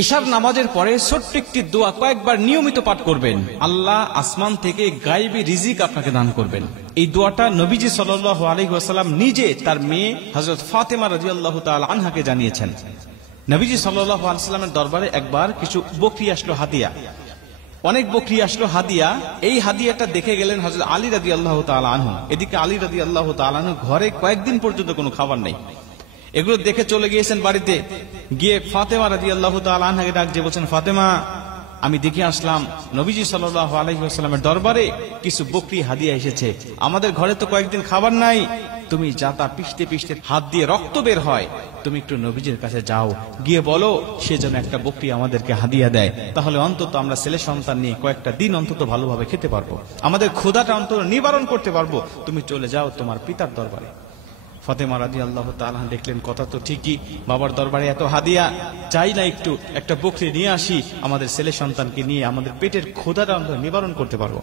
এশার নামাজের পরে ছোট্ট একটি দোয়া কয়েকবার নিয়মিত পাঠ করবেন। আল্লাহ আসমান থেকে গায়েবী রিজিক আপনাকে দান করবেন। এই দোয়াটা নবীজি সাল্লাল্লাহু আলাইহি ওয়াসাল্লাম নিজে তার মেয়ে হযরত ফাতেমা রাদিয়াল্লাহু তাআলা আনহাকে জানিয়েছেন। নবীজি সাল্লাল্লাহু আলাইহি ওয়াসাল্লামের দরবারে একবার কিছু বকরি আসলো হাদিয়া, অনেক বকরি আসলো হাদিয়া। এই হাদিয়াটা দেখে গেলেন হযরত আলী রাদিয়াল্লাহু তাআলা আনহু। এদিকে আলী রাদিয়াল্লাহু তাআলা আনহু ঘরে কয়েকদিন পর্যন্ত কোনো খাবার নেই। এগুলো দেখে চলে গিয়েছেন বাড়িতে, গিয়ে ফাতেমা রাদিয়াল্লাহু তাআলা আনহাকে ডাক দিয়ে বলছেন, ফাতেমা, আমি দেখে আসলাম নবীজি সাল্লাল্লাহু আলাইহি ওয়াসাল্লামের দরবারে কিছু বকরি হাদিয়া এসেছে, আমাদের ঘরে তো কয়েকদিন খাবার নাই, তুমি যাতা পিষতে পিষতে হাত দিয়ে রক্ত বের হয়, তুমি একটু নবীজির কাছে যাও, গিয়ে বলো সে যেন একটা বকরি আমাদেরকে হাদিয়া দেয়, তাহলে অন্তত আমরা ছেলে সন্তান নিয়ে কয়েকটা দিন অন্তত ভালোভাবে খেতে পারবো, আমাদের ক্ষুধাটা অন্তত নিবারণ করতে পারবো, তুমি চলে যাও তোমার পিতার দরবারে। ফাতেমা রাদিয়াল্লাহু তাআলা দেখলেন কথা তো ঠিকই, বাবার দরবারে এত হাদিয়া, চাই না একটু একটা বকরি নিয়ে আসি, আমাদের ছেলে সন্তানকে নিয়ে আমাদের পেটের ক্ষুধাটা অন্তত নিবারণ করতে পারবো।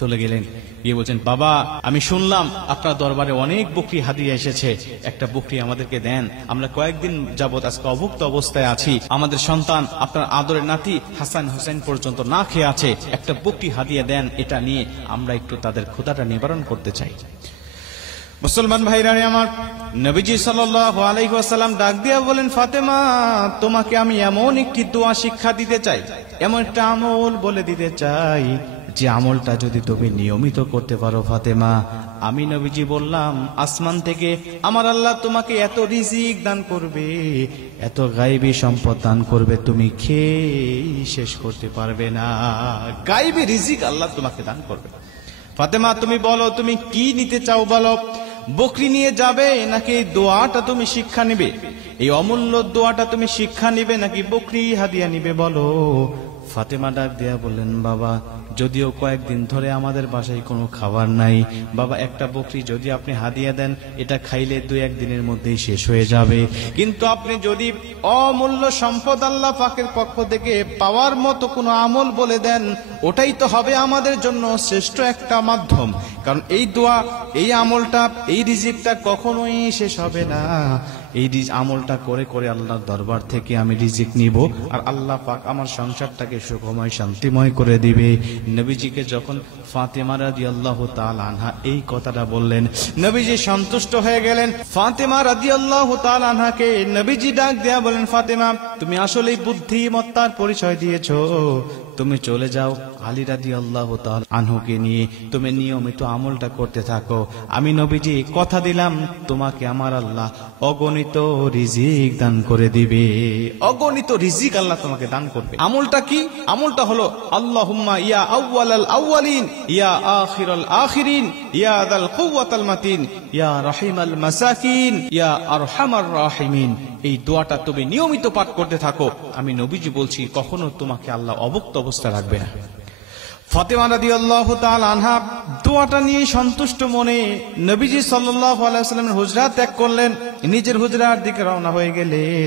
চলে গেলেন, গিয়ে বলছেন, বাবা, আমি শুনলাম আপনার দরবারে অনেক বকরি হাদিয়া এসেছে, একটা বকরি আমাদেরকে দেন, আমরা কয়েকদিন যাবত আজকে অভুক্ত অবস্থায় আছি, আমাদের সন্তান আপনার আদরের নাতি হাসান হোসেন পর্যন্ত না খেয়ে আছে, একটা বকরি হাদিয়া দেন, এটা নিয়ে আমরা একটু তাদের ক্ষুধাটা নিবারণ করতে চাই। মুসলমান ভাইরা আমার, নবীজি সাল্লাল্লাহু আলাইহি ওয়াসাল্লাম ডাক দিয়া বলেন, ফাতেমা, তোমাকে আমি এমন একটি দোয়া শিক্ষা দিতে চাই, এমন একটা আমল বলে দিতে চাই, যে আমলটা যদি তুমি নিয়মিত করতে পারো ফাতেমা, আমি নবীজি বললাম আসমান থেকে আমার আল্লাহ তোমাকে এত রিজিক দান করবে, এত গায়েবী সম্পদ দান করবে, তুমি খেয়ে শেষ করতে পারবে না। গায়েবী রিজিক আল্লাহ তোমাকে দান করবে। ফাতেমা, তুমি বলো তুমি কি নিতে চাও, বলো, বকরি নিয়ে যাবে নাকি এই দোয়াটা তুমি শিক্ষা নিবে, এই অমূল্য দোয়াটা তুমি শিক্ষা নিবে নাকি বকরি হাদিয়া নিবে, বলো। ফাতেমা ডাক দিয়া বললেন, বাবা, যদিও কয়েকদিন ধরে আমাদের বাসায় কোনো খাবার নাই, বাবা, একটা বকরি যদি আপনি হাদিয়া দেন, এটা খাইলে 2-1 দিনের মধ্যেই শেষ হয়ে যাবে, কিন্তু আপনি যদি অমূল্য সম্পদ আল্লাহ পাকের পক্ষ থেকে পাওয়ার মতো কোনো আমল বলে দেন, ওটাই তো হবে আমাদের জন্য শ্রেষ্ঠ একটা মাধ্যম, কারণ এই দোয়া, এই আমলটা, এই রিজিকটা কখনোই শেষ হবে না। এই আমলটা করে করে আল্লাহর দরবার থেকে আমি রিজিক নিব, আর আল্লাহ পাক আমার সংসারটাকে সুখময় শান্তিময় করে দিবে। নবীজিকে যখন ফাতেমা রাদিয়াল্লাহু তাআলা আনহা এই কথাটা বললেন, নবীজি সন্তুষ্ট হয়ে গেলেন। ফাতেমা রাদিয়াল্লাহু তাআলা আনহাকে নবীজি ডাক দেয়া বলেন, ফাতেমা, তুমি আসলেই বুদ্ধিমত্তার পরিচয় দিয়েছো, তুমি চলে যাও আলী রাদিয়াল্লাহু তাআলা আনহুকে নিয়ে তুমি নিয়মিত আমলটা করতে থাকো, আমি নবীজি কথা দিলাম তোমাকে আমার আল্লাহ অগণিত রিজিক দান করে দিবে, অগণিত রিজিক আল্লাহ তোমাকে দান করবে। আমলটা কি? আমলটা হলো, আল্লাহুম্মা ইয়া আউয়ালাল আউয়ালিন, ইয়া আখিরাল আখিরিন, ইয়া দাল কুওয়াতাল মাতিন, ইয়া রাহিমাল মাসাকিন, ইয়া আরহামার রাহিমিন। এই দোয়াটা তুমি নিয়মিত পাঠ করতে থাকো, আমি নবীজি বলছি কখনো তোমাকে আল্লাহ অভুক্ত অবস্থা রাখবে না। ফাতেমা রাদিয়াল্লাহু তাআলা আনহা দোয়াটা নিয়ে সন্তুষ্ট মনে নবীজি সাল্লাল্লাহু আলাইহি ওয়াসাল্লামের হুজরা ত্যাগ করলেন, নিজের হুজরার দিকে রওনা হয়ে গেলেন।